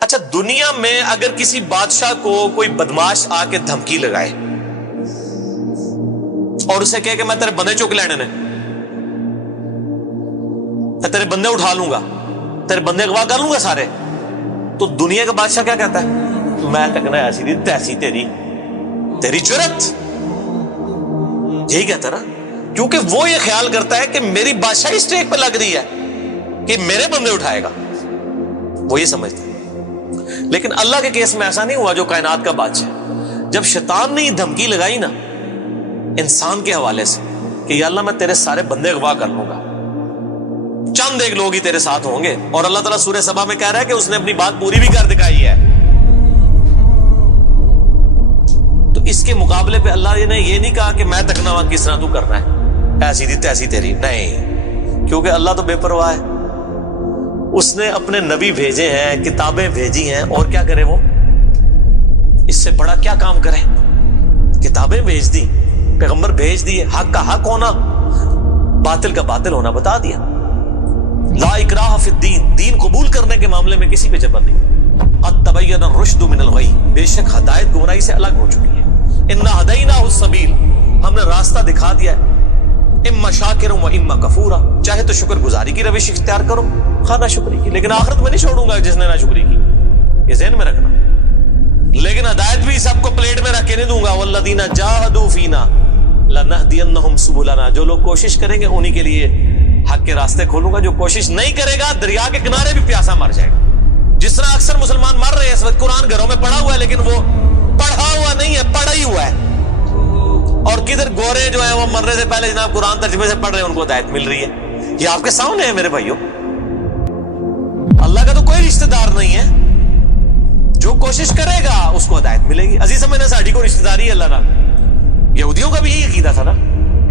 اچھا، دنیا میں اگر کسی بادشاہ کو کوئی بدماش آ کے دھمکی لگائے اور اسے کہے کہ میں تیرے بندے چک لینے نے، میں تیرے بندے اٹھا لوں گا، تیرے بندے اغوا کر لوں گا سارے، تو دنیا کا بادشاہ کیا کہتا ہے؟ میں تکنا ایسی دی تیسی تیری جرت، یہی کہتا ہے نا، کیونکہ وہ یہ خیال کرتا ہے کہ میری بادشاہی اسٹیک پہ لگ رہی ہے کہ میرے بندے اٹھائے گا، وہ یہ سمجھتا ہے۔ لیکن اللہ کے کیس میں ایسا نہیں ہوا جو کائنات کا بادشاہ، جب شیطان نے یہ دھمکی لگائی نا انسان کے حوالے سے کہ یا اللہ میں تیرے سارے بندے اغوا کر لوں گا، چند ایک لوگ ہی تیرے ساتھ ہوں گے، اور اللہ تعالیٰ سورہ سبا میں کہہ رہا ہے کہ اس نے اپنی بات پوری بھی کر دکھائی ہے، تو اس کے مقابلے پہ اللہ نے یہ نہیں کہا کہ میں تکنا ہوا کس طرح تو کرنا ہے، ایسی دی تیسی تیری، نہیں، کیونکہ اللہ تو بے پرواہ ہے، اس نے اپنے نبی بھیجے ہیں، کتابیں بھیجی ہیں، اور کیا کرے وہ؟ اس سے بڑا کیا کام کرے؟ کتابیں بھیج دی، پیغمبر بھیج دیے، حق کا حق ہونا، باطل کا باطل ہونا بتا دیا۔ لا اکراہ فی الدین، دین قبول کرنے کے معاملے میں کسی پہ جبر نہیں۔ قد تبین الرشد من الغی، بے شک ہدایت گمراہی سے الگ ہو چکی ہے۔ انا ہدیناہ السبیل، ہم نے راستہ دکھا دیا ہے، اما شاکر و اما کفورا، چاہے تو شکر گزاری کی روش اختیار کرو، خواہ نہ شکری کی، لیکن آخرت میں نہیں چھوڑوں گا جس نے نہ شکری کی، یہ ذہن میں رکھنا۔ لیکن ہدایت بھی سب کو پلیٹ میں رکھ کے نہیں دوں گا، والذین جاہدوا فینا لنہدینہم سبلنا، جو لوگ کوشش کریں گے انہی کے لیے حق کے راستے کھولوں گا، جو کوشش نہیں کرے گا دریا کے کنارے بھی پیاسا مر جائے گا۔ جس طرح اکثر مسلمان مر رہے ہیں اس وقت، قرآن گھروں میں پڑھا ہوا ہے لیکن وہ پڑھا ہوا نہیں ہے، پڑھا ہی ہوا ہے، اور کدھر گورے جو ہیں وہ مرنے سے پہلے جناب قرآن ترجمے سے پڑھ رہے ہیں، ان کو ہدایت مل رہی ہے۔ یہ آپ کے سامنے ہے میرے بھائیوں، اللہ کا تو کوئی رشتہ دار نہیں ہے، جو کوشش کرے گا اس کو ہدایت ملے گی۔ عزیز سمجھنا، ساڑھی کو رشتہ داری ہے اللہ نال، یہودیوں کا بھی یہی عقیدہ تھا نا،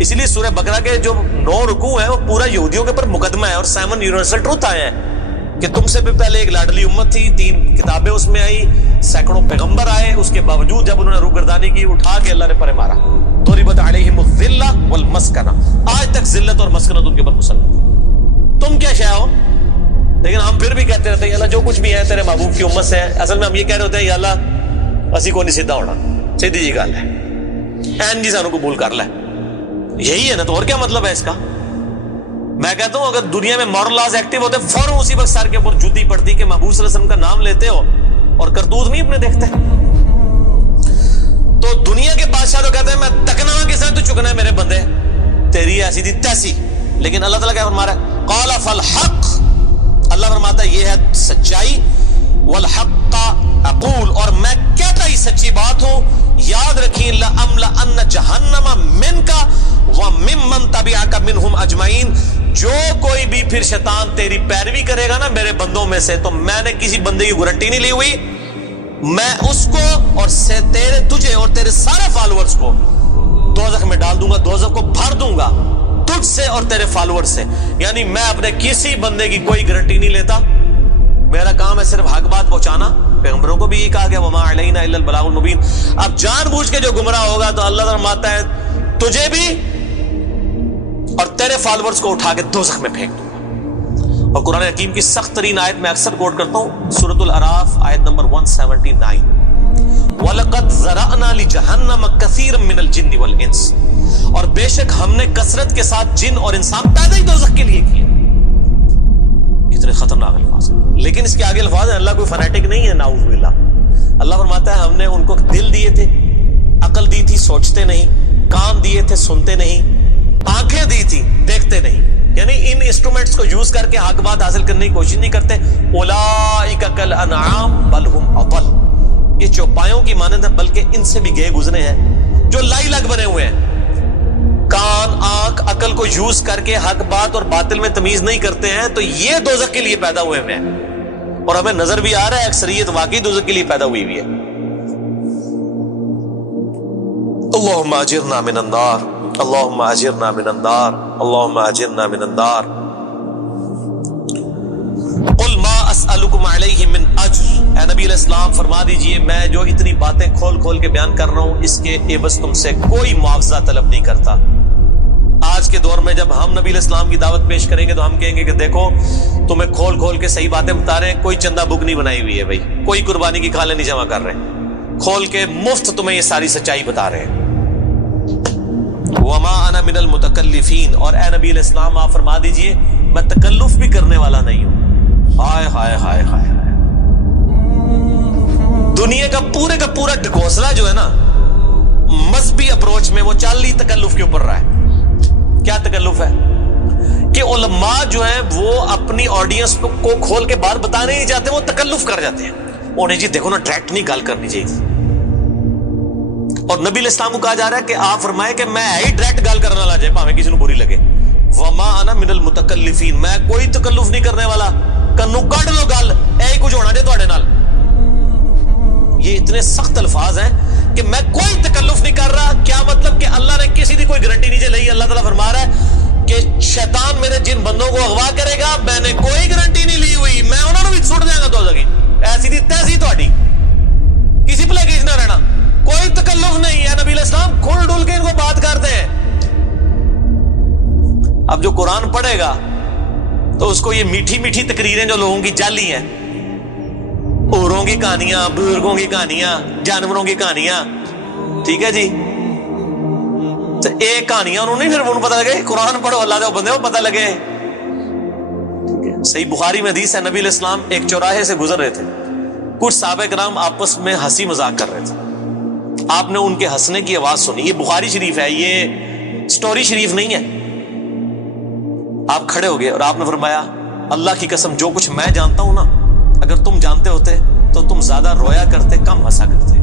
اسی لیے سورہ بقرہ کے جو 9 رکوع ہیں وہ پورا یہودیوں کے اوپر مقدمہ ہے، اور 7 یونیورسل ٹروتھ آئے ہیں کہ تم سے بھی پہلے ایک لاڈلی امت تھی، 3 کتابیں اس میں آئی، سینکڑوں پیغمبر آئے، اس کے باوجود جب انہوں نے روگردانی کی اٹھا کے اللہ نے پرے مارا۔ ضربت علیہم الذلہ والمسکنہ، آج تک ذلت اور مسکنت ان کے اوپر مسلط ہے۔ تم کیا شے ہو؟ لیکن ہم پھر بھی کہتے رہتے ہیں یا اللہ جو کچھ بھی ہے تیرے محبوب کی امت سے ہے۔ اصل میں ہم یہ کہہ رہے ہوتے ہیں یا اللہ اسی کو نہیں سیدھا ہونا، سیدھی جی گل ہے، این جی سانو قبول کر لے، یہی ہے نا، تو اور کیا مطلب ہے اس کا؟ میں کہتا ہوں اگر دنیا میں مورل لاز ایکٹیو ہوتے فوراً اسی وقت سر کے اوپر جوتی پڑتی کہ محبوب صلی اللہ علیہ وسلم کا نام لیتے ہو اور کرتوت نہیں اپنے دیکھتے۔ تو دنیا کے بادشاہ تو کہتے ہیں میں تکنا کے ساتھ تو چکنا ہے میرے بندے، تیری ایسی دی تیسی، لیکن اللہ تعالیٰ کیا فرما رہا ہے؟ قال فالحق، اللہ فرماتا ہے یہ ہے سچائی، والحق اقول، اور میں کہتا ہی سچی بات ہوں، یاد رکھیں لأملأن جہنم منک وممن تبعک منہم اجمعین، جو کوئی بھی پھر شیطان تیری پیروی کرے گا نا میرے بندوں میں سے، تو میں نے کسی بندے کی گارنٹی نہیں لی ہوئی، میں اس کو اور تجھے اور تیرے سارے فالوورز کو دوزخ میں ڈال دوں گا، دوزخ کو بھر دوں گا تجھ سے اور تیرے فالوور سے۔ یعنی میں اپنے کسی بندے کی کوئی گارنٹی نہیں لیتا، میرا کام ہے صرف حق بات پہنچانا، پیغمبروں کو بھی یہ کہا گیا وما علینا الا البلاغ المبین۔ اب جان بوجھ کے جو گمراہ ہوگا تو اللہ فرماتا ہے تجھے بھی اور تیرے فالوورز کو اٹھا کے دوزخ میں پھینک دوں گا۔ اور قرآن حکیم کی سخت ترین آیت میں اکثر کوٹ کرتا ہوں، سورۃ الاعراف آیت نمبر 179، وَلَقَدْ ذَرَأْنَا لِجَهَنَّمَ كَثِيرًا مِنَ الْجِنِّ وَالْإِنسِ، اور بے شک ہم نے کثرت کے ساتھ جن اور انسان پیدا ہی دوزخ کے لیے کیے۔ اتنے خطرناک الفاظ ہیں، لیکن اس کے آگے الفاظ ہیں، اللہ کوئی فنیٹک نہیں ہے، نعوذ باللہ۔ اللہ فرماتا ہے ہم نے ان کو دل دیے تھے، عقل دی تھی سوچتے نہیں، کان دیے تھے سنتے نہیں، آنکھیں دی تھی دیکھتے نہیں، یعنی ان انسٹرومنٹس کو یوز کر کے حق بات حاصل کرنے کی کوشش نہیں کرتے۔ اولئک کالانعام بل ہم اضل، یہ چوپایوں کی مانند ہے بلکہ ان سے بھی گئے گزرے ہیں، جو لائی لگ بنے ہوئے ہیں، کان آنکھ عقل کو یوز کر کے حق بات اور باطل میں تمیز نہیں کرتے ہیں، تو یہ دوزخ کے لیے پیدا ہوئے ہیں، اور ہمیں نظر بھی آ رہا ہے اکثریت واقعی دوزخ کے لیے پیدا ہوئی ہے۔ اللہم اجرنا من النار، اللہم اجرنا من النار، اللہم اجرنا من النار۔ قل ما اسألکم علیہ من اجر، اے نبی علیہ السلام فرما دیجئے میں جو اتنی باتیں کھول کھول کے بیان کر رہا ہوں اس کے عوض تم سے کوئی معاوضہ طلب نہیں کرتا۔ آج آج کے دور میں جب ہم نبی علیہ السلام کی دعوت پیش کریں گے تو ہم کہیں گے کہ دیکھو تمہیں کھول کھول کے صحیح باتیں بتا رہے ہیں, کوئی چندہ بک نہیں بنائی ہوئی ہے بھائی, کوئی قربانی کی کھالیں نہیں جمع کر رہے ہیں, کھول کے مفت تمہیں یہ ساری سچائی بتا رہے ہیں. وما انا من المتکلفین, اور اے نبی علیہ السلام آپ فرما دیجئے میں تکلف بھی کرنے والا نہیں ہوں. ہائے ہائے ہائے ہائے, دنیا کا پورا ڈھکوسلا جو ہے نا مذہبی اپروچ میں وہ چال ہی تکلف کے اوپر رہا ہے. کیا تکلف ہے کہ علماء جو ہیں وہ اپنی آڈینس کو کھول کے بات بتانے نہیں چاہتے, وہ تکلف کر جاتے ہیں. انہیں جی دیکھو نا ڈائریکٹ نہیں گل کرنی چاہیے, اور نبی علیہ السلام کو کہا جا رہا ہے کہ آپ فرمائے کہ میں ہی ڈائریکٹ گل کرنے والا جائے پاویں کسی کو بری لگے. وما انا من المتکلفین, میں کوئی تکلف نہیں کرنے والا, کنو کڈ لو گل اے کچھ ہونا جے تواڈے نال. یہ اتنے سخت الفاظ ہیں کہ میں کوئی تکلف نہیں کر رہا. کیا مطلب کہ اللہ نے کسی کی کوئی گارنٹی نہیں لئی. اللہ تعالیٰ فرما رہا ہے کہ شیطان میرے جن بندوں کو اغوا کرے گا میں نے کوئی گارنٹی نہیں لی ہوئی, میں انہوں نے بھی چھوڑ دیا گا تو لگی ایسی دی تیسی تہاڈی, کسی پلے کیس نہ رہنا, کوئی تکلف نہیں ہے. نبی علیہ السلام کھل ڈل کے ان کو بات کرتے ہیں. اب جو قرآن پڑھے گا تو اس کو یہ میٹھی میٹھی تقریریں جو لوگوں کی جعلی ہیں, اوروں کی کہانیاں, بزرگوں کی کہانیاں, جانوروں کی کہانیاں, ٹھیک ہے جی, تو ایک کہانیاں انہوں نے پھر انہوں پتہ لگے قرآن پڑھو اللہ دے بندے کو پتہ لگے. صحیح بخاری میں حدیث ہے, نبی علیہ السلام ایک چوراہے سے گزر رہے تھے, کچھ صحابہ کرام آپس میں ہنسی مذاق کر رہے تھے, آپ نے ان کے ہنسنے کی آواز سنی. یہ بخاری شریف ہے, یہ سٹوری شریف نہیں ہے. آپ کھڑے ہو گئے اور آپ نے فرمایا اللہ کی قسم جو کچھ میں جانتا ہوں نا اگر تم جانتے ہوتے تو تم زیادہ رویا کرتے, کم ہنسا کرتے.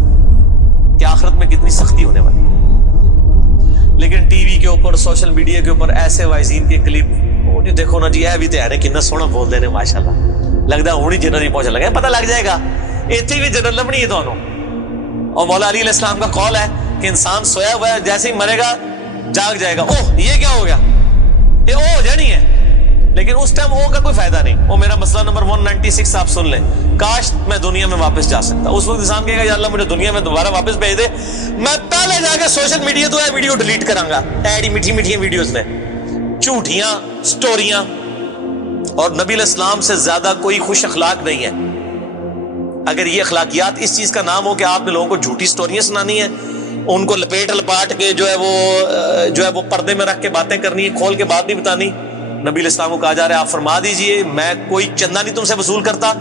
کہ آخرت میں کتنی سختی ہونے والی. لیکن ٹی وی کے اوپر, سوشل میڈیا کے اوپر ایسے وائزین کے کلپ, جی دیکھو نا جی اے بھی تے ہے کتنا سونا بول دے نے ماشاءاللہ, لگتا ہوں ہی جنرل پہنچ لگا, پتہ لگ جائے گا اتنے بھی جنرل لبنی ہے تمہوں. اور مولا علی علیہ السلام کا قول ہے کہ انسان سویا ہوا ہے جیسے ہی مرے گا جاگ جائے گا, اوہ یہ کیا ہو گیا, یہ او ہو جانی ہے. لیکن اس ٹائم او کا کوئی فائدہ نہیں. وہ میرا مسئلہ نمبر 196 آپ سن لیں, کاش میں دنیا میں واپس جا سکتا. اس وقت انسان کہے گا یا اللہ مجھے دنیا میں دوبارہ واپس بھیج دے, میں پہلے جا کے سوشل میڈیا تو ہے ویڈیو ڈیلیٹ کراں گا. ایڈی میٹھی میٹھی ویڈیوز نے, جھوٹیاں سٹوریاں. اور نبی علیہ السلام سے زیادہ کوئی خوش اخلاق نہیں ہے. اگر یہ اخلاقیات اس چیز کا نام ہو کہ آپ نے لوگوں کو جھوٹی سٹوریاں سنانی ہیں, ان کو لپیٹ لپاٹ کے جو ہے وہ پردے میں رکھ کے باتیں کرنی ہے, کھول کے بات نہیں بتانی. نبی علیہ السلام کو کہا جا رہا ہے آپ فرما دیجئے میں کوئی چندہ نہیں تم سے وصول کرتا,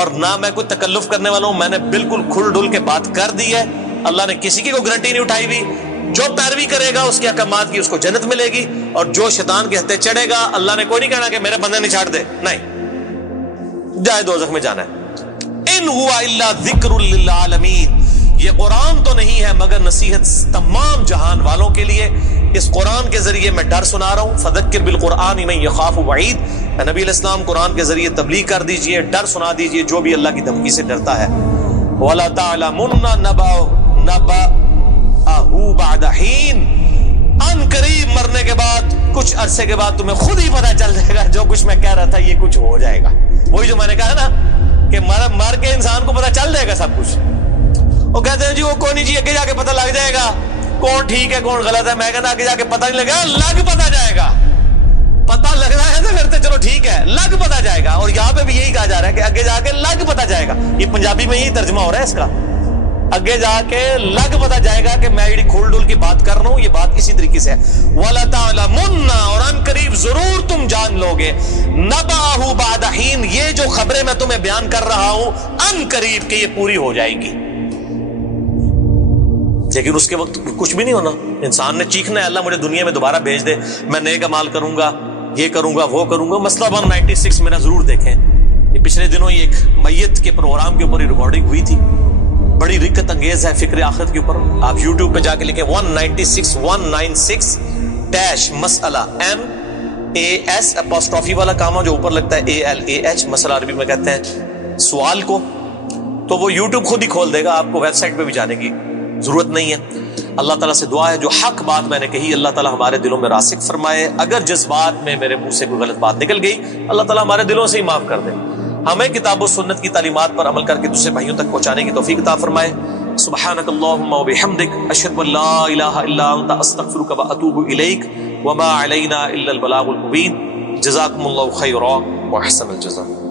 اور نہ میں کوئی تکلف کرنے والا ہوں. میں نے بالکل کھل ڈل کے بات کر دی ہے. اللہ نے کسی کی کوئی گارنٹی نہیں اٹھائی ہوئی. جو پیروی کرے گا اس کے احکامات کی اس کو جنت ملے گی, اور جو شیطان کے ہتھے چڑھے گا اللہ نے کوئی نہیں کہنا کہ میرے بندے نے چھاڑ دے, نہیں, جائے دوزخ میں جانا ہے. ان ہوا الا ذکر للعالمین, یہ قرآن تو نہیں ہے مگر نصیحت تمام جہان والوں کے لیے. اس قرآن کے ذریعے میں ڈر سنا رہا ہوں. فذکر بالقرآن من یخاف وعید, نبی علیہ السلام قرآن کے ذریعے تبلیغ کر دیجئے, ڈر سنا دیجئے جو بھی اللہ کی دھمکی سے ڈرتا ہے. وَلَا تَعْلَمُنَّ نَبَأَهُ بَعْدَ حِينٍ, ان قریب مرنے کے بعد کچھ عرصے کے بعد تمہیں خود ہی پتہ چل جائے گا جو کچھ میں کہہ رہا تھا یہ کچھ ہو جائے گا. وہی جو میں نے کہا نا کہ مر کے انسان کو پتہ چل جائے گا سب کچھ. وہ کہتے ہیں جی وہ کوئی نہیں جی اگے جا کے پتہ لگ جائے گا کون ٹھیک ہے کون غلط ہے. میں کہنا آگے جا کے پتہ نہیں لگا, لگ پتہ جائے گا. پتہ لگ رہا ہے تو پھر تو چلو ٹھیک ہے, لگ پتہ جائے گا. اور یہاں پہ بھی یہی کہا جا رہا ہے کہ آگے جا کے لگ پتہ جائے گا. یہ پنجابی میں یہی ترجمہ ہو رہا ہے اس کا, آگے جا کے لگ پتہ جائے گا کہ میں یہ کھول ڈول کی بات کر رہا ہوں, یہ بات اسی طریقے سے ہے. وَلَا تَعْلَمُنَّ, اور ان قریب ضرور تم جان لوگے, نَبَأَهُ بَعْدَ حِينٍ, یہ جو خبریں میں تمہیں بیان کر رہا ہوں ان قریب کہ یہ پوری ہو جائے گی. لیکن اس کے وقت کچھ بھی نہیں ہونا. انسان نے چیخنا ہے اللہ مجھے دنیا میں دوبارہ بھیج دے, میں نیک اعمال کروں گا, یہ کروں گا, وہ کروں گا. مسئلہ 196 میرا ضرور دیکھیں. یہ پچھلے دنوں یہ ایک میت کے پروگرام کے اوپر ریکارڈنگ ہوئی تھی, بڑی رکت انگیز ہے فکر آخرت کے اوپر. آپ یوٹیوب پہ جا کے لکھیں 196 ڈیش مسئلہ, MAS اپوسٹرافی والا کام جو اوپر لگتا ہے ALAH, مسئلہ عربی میں کہتے ہیں سوال کو. تو وہ یوٹیوب خود ہی کھول دے گا, آپ کو ویب سائٹ پہ بھی جانے کی ضرورت نہیں ہے. اللہ تعالیٰ سے دعا ہے جو حق بات میں نے کہی اللہ تعالیٰ ہمارے دلوں میں راسخ فرمائے. اگر جس بات میں میرے منہ سے کوئی غلط بات نکل گئی اللہ تعالیٰ ہمارے دلوں سے ہی معاف کر دے. ہمیں کتاب و سنت کی تعلیمات پر عمل کر کے دوسرے بھائیوں تک پہنچانے کی توفیق عطا فرمائے. سبحانک اللہم و بحمدک, اشہد ان لا الہ الا انت, استغفرک و اتوب الیک. وما علینا الا البلاغ المبین. جزاکم اللہ خیرا واحسن الجزاء.